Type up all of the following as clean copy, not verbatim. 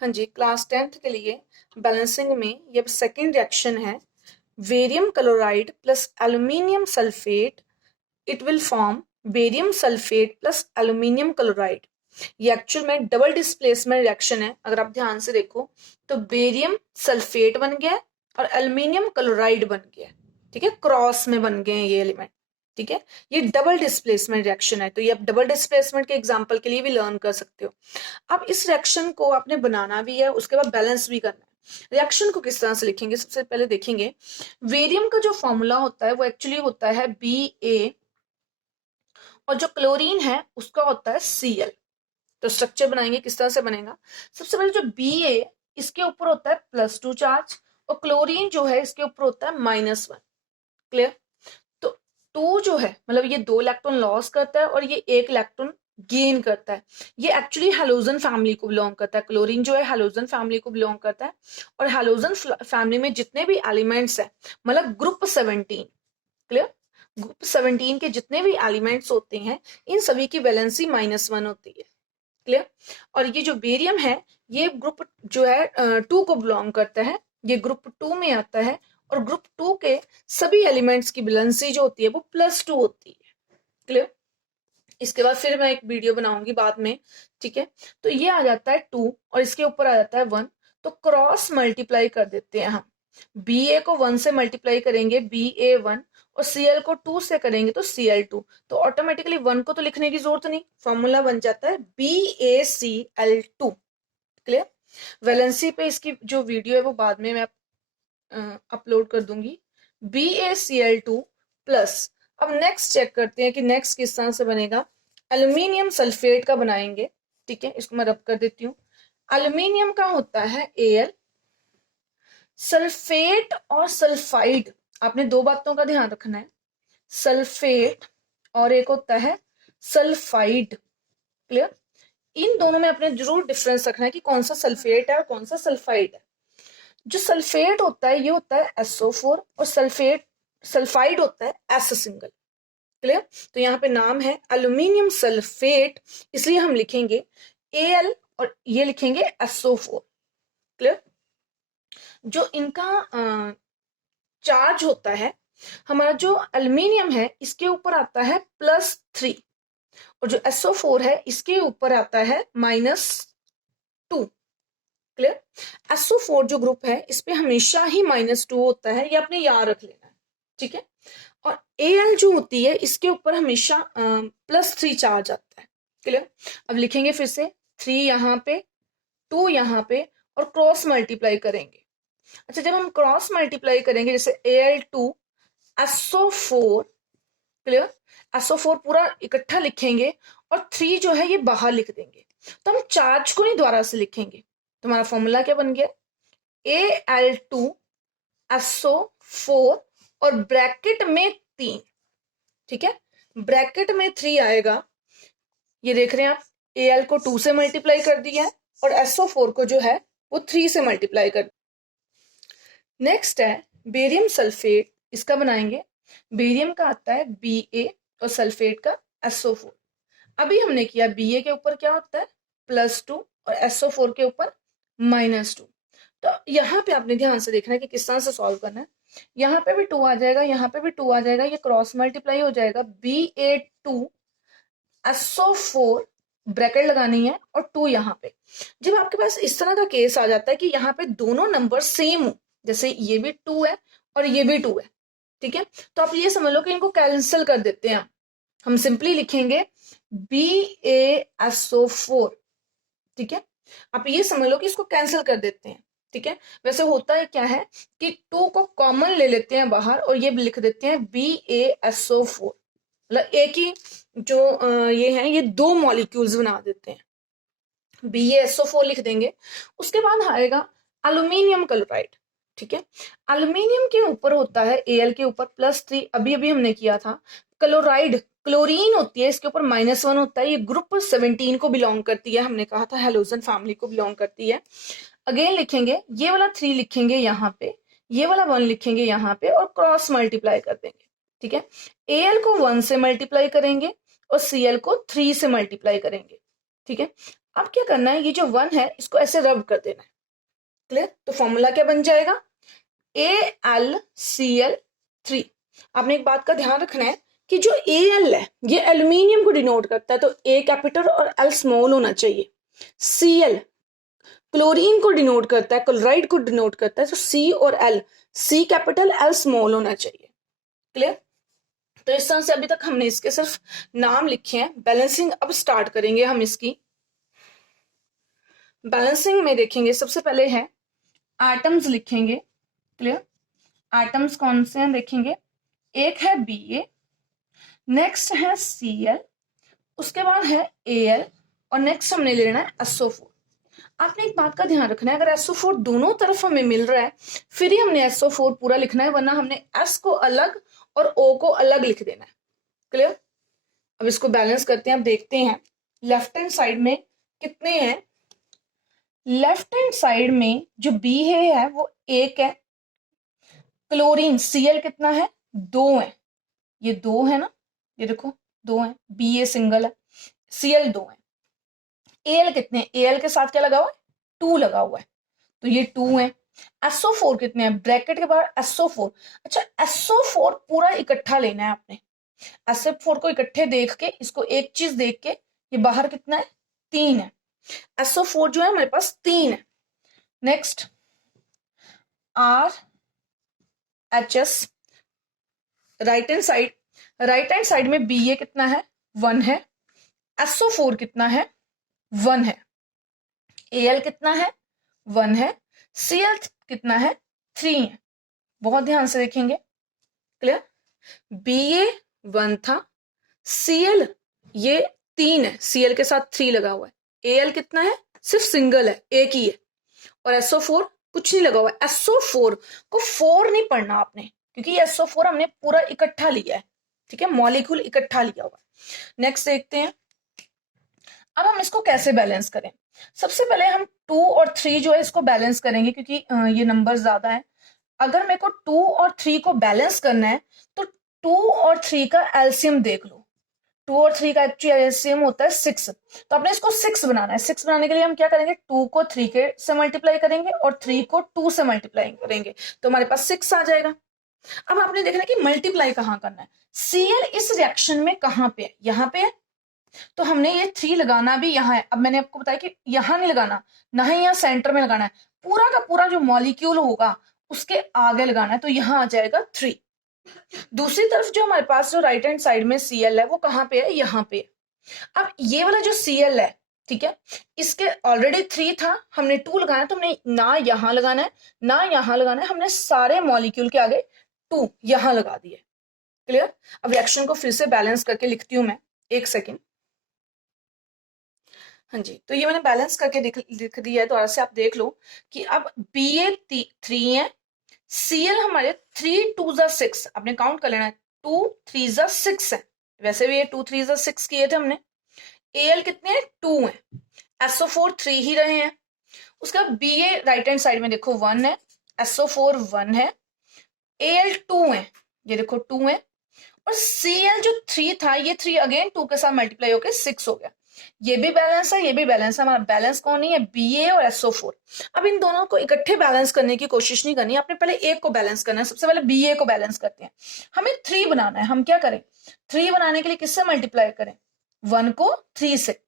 हाँ जी, class 10th के लिए बैलेंसिंग में ये सेकेंड रिएक्शन है। Barium chloride plus aluminium sulphate, it will form barium sulphate plus aluminium chloride. ये एक्चुअल में डबल डिस्प्लेसमेंट रिएक्शन है। अगर आप ध्यान से देखो तो बेरियम सल्फेट बन गया है और एल्यूमिनियम क्लोराइड बन गया है। ठीक है, क्रॉस में बन गए हैं ये एलिमेंट। ठीक है, ये डबल डिस्प्लेसमेंट रिएक्शन है, तो ये आप डबल डिस्प्लेसमेंट के एग्जांपल के लिए भी लर्न कर सकते हो। अब इस रिएक्शन को आपने बनाना भी है, उसके बाद बैलेंस भी करना है। रिएक्शन को किस तरह से लिखेंगे, सबसे पहले देखेंगे वेरियम का जो फॉर्मूला होता है वो एक्चुअली होता है Ba, और जो क्लोरीन है उसका होता है Cl। तो स्ट्रक्चर बनाएंगे किस तरह से बनेगा। सबसे पहले जो Ba, इसके ऊपर होता है +2 चार्ज, और क्लोरीन जो है इसके ऊपर होता है -1। क्लियर। तो 2 जो है मतलब ये 2 इलेक्ट्रॉन लॉस करता है और ये 1 इलेक्ट्रॉन गेन करता है। ये एक्चुअली हैलोजन फैमिली को बिलोंग करता है। क्लोरीन जो है हैलोजन फैमिली को बिलोंग करता है, और हैलोजन फैमिली में जितने भी एलिमेंट्स है मतलब ग्रुप 17, क्लियर, ग्रुप 17 के जितने भी एलिमेंट्स होते हैं इन सभी की वैलेंसी -1 होती है। क्लियर। और ये जो बेरियम है ये ग्रुप जो है 2 को बिलोंग करता है, ये ग्रुप 2 में आता है, और ग्रुप 2 के सभी एलिमेंट्स की वैलेंसी जो होती है वो +2 होती है। क्लियर। इसके बाद फिर मैं एक वीडियो बनाऊंगी बाद में। ठीक है, तो ये आ जाता है 2 और इसके ऊपर आ जाता है 1, तो क्रॉस मल्टीप्लाई कर देते हैं हम। Ba को 1 से मल्टीप्लाई करेंगे Ba1, और Cl को 2 से करेंगे तो Cl2। तो ऑटोमेटिकली 1 को तो लिखने की जरूरत नहीं, फॉर्मूला बन जाता है BaCl2। क्लियर। वैलेंसी पे इसकी जो वीडियो है वो बाद में मैं अपलोड कर दूंगी। BaCl2 प्लस, अब नेक्स्ट चेक करते हैं कि नेक्स्ट किस तरह से बनेगा। एल्यूमिनियम सल्फेट का बनाएंगे। ठीक है, इसको मैं रब कर देती हूँ। एल्यूमिनियम का होता है Al। सल्फेट और सल्फाइड, आपने 2 बातों का ध्यान रखना है, सल्फेट और एक होता है सल्फाइड। क्लियर। इन दोनों में अपने जरूर डिफरेंस रखना है कि कौन सा सल्फेट है और कौन सा सल्फाइड है। जो सल्फेट होता है ये होता है SO4, और सल्फाइड होता है S सिंगल। क्लियर। तो यहाँ पे नाम है एल्यूमिनियम सल्फेट, इसलिए हम लिखेंगे Al और ये लिखेंगे SO4। क्लियर। जो इनका चार्ज होता है, हमारा जो एल्यूमिनियम है इसके ऊपर आता है +3, और जो SO4 है इसके ऊपर आता है -2। क्लियर। SO4 जो ग्रुप है इस पे हमेशा ही -2 होता है, ये आपने याद रख लेना है। ठीक है। और Al जो होती है इसके ऊपर हमेशा +3 चार्ज आता है। क्लियर। अब लिखेंगे फिर से 3 यहाँ पे, 2 यहाँ पे, और क्रॉस मल्टीप्लाई करेंगे। अच्छा, जब हम क्रॉस मल्टीप्लाई करेंगे जैसे Al2 SO4, क्लियर, SO4 पूरा इकट्ठा लिखेंगे, और 3 जो है ये बाहर लिख देंगे। तो हम चार्ज को नहीं दोबारा से लिखेंगे। तो हमारा फॉर्मूला क्या बन गया, Al2 SO4 और ब्रैकेट में 3। ठीक है, ब्रैकेट में 3 आएगा। ये देख रहे हैं आप, Al को 2 से मल्टीप्लाई कर दिया है और SO4 को जो है वो 3 से मल्टीप्लाई कर। नेक्स्ट है बेरियम सल्फेट, इसका बनाएंगे। बेरियम का आता है Ba और सल्फेट का SO4। अभी हमने किया Ba के ऊपर क्या होता है +2 और SO4 के ऊपर -2। तो यहाँ पे आपने ध्यान से देखना है कि किस तरह से सॉल्व करना है। यहाँ पे भी 2 आ जाएगा, यहाँ पे भी 2 आ जाएगा, ये क्रॉस मल्टीप्लाई हो जाएगा। Ba2 SO4 ब्रैकेट लगानी है और 2 यहाँ पे। जब आपके पास इस तरह का केस आ जाता है कि यहाँ पे दोनों नंबर सेम हो, जैसे ये भी 2 है और ये भी 2 है, ठीक है, तो आप ये समझ लो कि इनको कैंसिल कर देते हैं। हम सिंपली लिखेंगे BaSO4। ठीक है, आप ये समझ लो कि इसको कैंसिल कर देते हैं। ठीक है, वैसे होता है क्या है कि 2 को कॉमन ले लेते हैं बाहर और ये लिख देते हैं BaSO4। मतलब एक ही जो ये है ये 2 मॉलिक्यूल्स बना देते हैं। BaSO4 लिख देंगे। उसके बाद आएगा एल्यूमिनियम क्लोराइड। ठीक है, एल्यूमिनियम के ऊपर होता है Al के ऊपर +3, अभी अभी हमने किया था। क्लोराइड क्लोरीन होती है, इसके ऊपर -1 होता है। ये ग्रुप 17 को बिलोंग करती है, हमने कहा था हैलोजन फैमिली को बिलोंग करती है। अगेन लिखेंगे, ये वाला 3 लिखेंगे यहाँ पे, ये वाला 1 लिखेंगे यहाँ पे, और क्रॉस मल्टीप्लाई कर देंगे। ठीक है, Al को 1 से मल्टीप्लाई करेंगे और Cl को 3 से मल्टीप्लाई करेंगे। ठीक है, अब क्या करना है, ये जो 1 है इसको ऐसे रब कर देना है। क्लियर? तो फॉर्मूला क्या बन जाएगा, AlCl3। आपने एक बात का ध्यान रखना है कि जो Al है ये एल्यूमिनियम को डिनोट करता है, तो A कैपिटल और L स्मॉल होना चाहिए। Cl क्लोरीन को डिनोट करता है, क्लोराइड को डिनोट करता है, तो C और L, C capital L small होना चाहिए। क्लियर? तो इस तरह से अभी तक हमने इसके सिर्फ नाम लिखे हैं। बैलेंसिंग अब स्टार्ट करेंगे हम इसकी। बैलेंसिंग में देखेंगे, सबसे पहले है एटम्स लिखेंगे। क्लियर? एटम्स कौन से हैं देखेंगे, एक है Ba, नेक्स्ट है Cl, उसके बाद है Al, और नेक्स्ट हमने लेना है SO4। आपने एक बात का ध्यान रखना है, अगर SO4 दोनों तरफ हमें मिल रहा है फिर ही हमने SO4 पूरा लिखना है, वरना हमने S को अलग और O को अलग लिख देना है। क्लियर? अब इसको बैलेंस करते हैं। अब देखते हैं लेफ्ट हैंड साइड में कितने हैं। लेफ्ट हैंड साइड में जो B है वो 1 है। क्लोरीन Cl कितना है, 2 है। ये 2 है ना, ये देखो 2 है। Ba सिंगल है, Cl 2 है। Al कितने हैं, Al के साथ क्या लगा हुआ है, 2 लगा हुआ है, तो ये 2 है। SO4 कितने हैं, ब्रैकेट के बाहर SO4। अच्छा, SO4 पूरा इकट्ठा लेना है आपने। SO4 को इकट्ठे देख के, इसको एक चीज देख के, ये बाहर कितना है, 3 है। SO4 जो है हमारे पास 3 है। Next RHS, right hand side, right hand side में Ba कितना है, 1 है। SO4 कितना है, 1 है। Al कितना है, 1 है। Cl कितना है, 3 है। बहुत ध्यान से देखेंगे। क्लियर? Ba 1 था, Cl ये 3 है, Cl के साथ 3 लगा हुआ है। Al कितना है, सिर्फ सिंगल है, एक ही है। और SO4 कुछ नहीं लगा हुआ है। SO4 को 4 नहीं पढ़ना आपने, क्योंकि SO4 हमने पूरा इकट्ठा लिया है। ठीक है, मॉलिक्यूल इकट्ठा लिया हुआ। नेक्स्ट देखते हैं अब हम इसको कैसे बैलेंस करें। सबसे पहले हम 2 और 3 जो है इसको बैलेंस करेंगे, क्योंकि ये नंबर ज्यादा है। अगर मेरे को 2 और 3 को बैलेंस करना है तो 2 और 3 का एलसीएम देख लो। 2 और 3 का एक्चुअली एलसीएम होता है 6, तो आपने इसको 6 बनाना है। 6 बनाने के लिए हम क्या करेंगे, 2 को 3 के से मल्टीप्लाई करेंगे और 3 को 2 से मल्टीप्लाई करेंगे, तो हमारे पास 6 आ जाएगा। अब आपने देखना है कि मल्टीप्लाई कहाँ करना है। Cl इस रिएक्शन में कहाँ पे है, यहाँ पे है, तो हमने ये 3 लगाना भी यहाँ है। अब मैंने आपको बताया कि यहाँ नहीं लगाना, ना ही यहाँ सेंटर में लगाना है, पूरा का पूरा जो मॉलिक्यूल होगा उसके आगे लगाना है, तो यहाँ आ जाएगा 3। दूसरी तरफ जो हमारे पास जो राइट हैंड साइड में Cl है वो कहाँ पे है, यहाँ पे। अब ये वाला जो Cl है, ठीक है, इसके ऑलरेडी 3 था, हमने 2 लगाया, तो हमने ना यहाँ लगाना है ना यहाँ लगाना है, हमने सारे मॉलिक्यूल के आगे 2 यहाँ लगा दिए। क्लियर? अब रिएक्शन को फिर से बैलेंस करके लिखती हूं मैं, एक सेकेंड। हाँ जी, तो ये मैंने बैलेंस करके लिख दिया है, दोबारा से आप देख लो कि अब Ba 3 है, Cl हमारे 3 2 6, आपने काउंट कर लेना है, 2 3 6 है। वैसे भी ये 2 3 6 किए थे हमने। Al कितने हैं, 2 है। SO4 3 ही रहे हैं। उसका Ba राइट हैंड साइड में देखो 1 है, SO4 1 है, Al 2 है, ये देखो 2 है, और Cl जो 3 था ये 3 अगेन 2 के साथ मल्टीप्लाई होकर 6 हो गया। ये भी बैलेंस है, ये भी बैलेंस है। हमारा बैलेंस कौन नहीं है, Ba और SO4। अब इन दोनों को इकट्ठे बैलेंस करने की कोशिश नहीं करनी, आपने पहले एक को बैलेंस करना है। सबसे पहले Ba को बैलेंस करते हैं। हमें 3 बनाना है, हम क्या करें, 3 बनाने के लिए किससे मल्टीप्लाई करें, 1 को 3 से।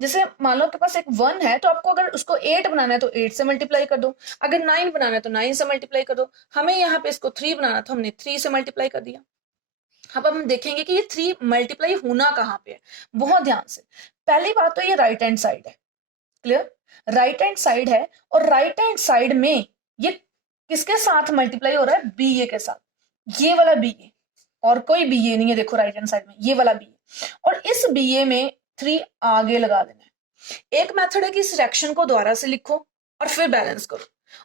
जैसे मान लो आपके पास एक 1 है, तो आपको अगर उसको 8 बनाना है तो 8 से मल्टीप्लाई कर दो, अगर 9 बनाना है तो 9 से मल्टीप्लाई कर दो। हमें यहाँ पे इसको 3 बनाना तो हमने 3 से मल्टीप्लाई कर दिया। अब हम देखेंगे कि ये 3 मल्टीप्लाई होना कहाँ पे है। बहुत ध्यान से, पहली बात तो ये राइट हैंड साइड है। क्लियर? राइट हैंड साइड है, और राइट हैंड साइड में ये किसके साथ मल्टीप्लाई हो रहा है, Ba के साथ। ये वाला Ba, और कोई Ba नहीं है, देखो राइट हैंड साइड में ये वाला Ba, और इस Ba में 3 आगे लगा देना है। एक मेथड है कि इस रिएक्शन को दोबारा से लिखो और फिर बैलेंस करो,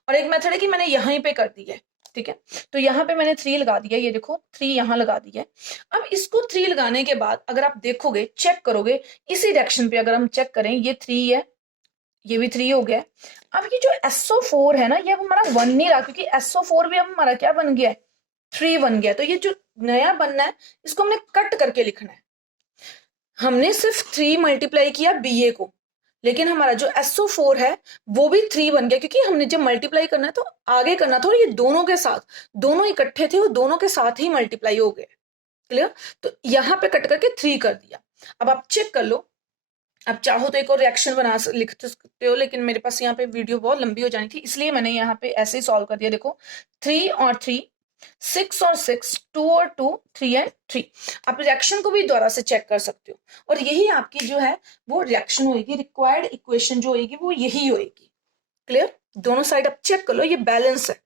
और एक मेथड है कि मैंने यहीं पे कर दी है। ठीक है, तो यहाँ पे मैंने 3 लगा दिया, ये देखो 3 यहाँ लगा दिया। अब इसको 3 लगाने के बाद अगर आप देखोगे, चेक करोगे, इसी रिएक्शन पे अगर हम चेक करें, ये 3 है, ये भी 3 हो गया। अब ये जो SO4 है ना, ये अब हमारा 1 नहीं रहा, क्योंकि SO4 भी अब हमारा क्या बन गया है, 3 बन गया। तो ये जो नया बनना है इसको हमने कट करके लिखना है। हमने सिर्फ 3 मल्टीप्लाई किया Ba को, लेकिन हमारा जो SO4 है वो भी 3 बन गया, क्योंकि हमने जब मल्टीप्लाई करना है तो आगे करना था, और ये दोनों के साथ, दोनों इकट्ठे थे और दोनों के साथ ही मल्टीप्लाई हो गए। क्लियर? तो यहां पे कट करके 3 कर दिया। अब आप चेक कर लो, अब चाहो तो एक और रिएक्शन लिख सकते हो, लेकिन मेरे पास यहाँ पे वीडियो बहुत लंबी हो जानी थी, इसलिए मैंने यहाँ पे ऐसे ही सॉल्व कर दिया। देखो 3 और 3, 6 और 6, 2 और 2, 3 एंड 3। आप रिएक्शन को भी दोबारा से चेक कर सकते हो, और यही आपकी जो है वो रिएक्शन होगी, रिक्वायर्ड इक्वेशन जो होगी वो यही होगी। क्लियर? दोनों साइड आप चेक कर लो, ये बैलेंस है।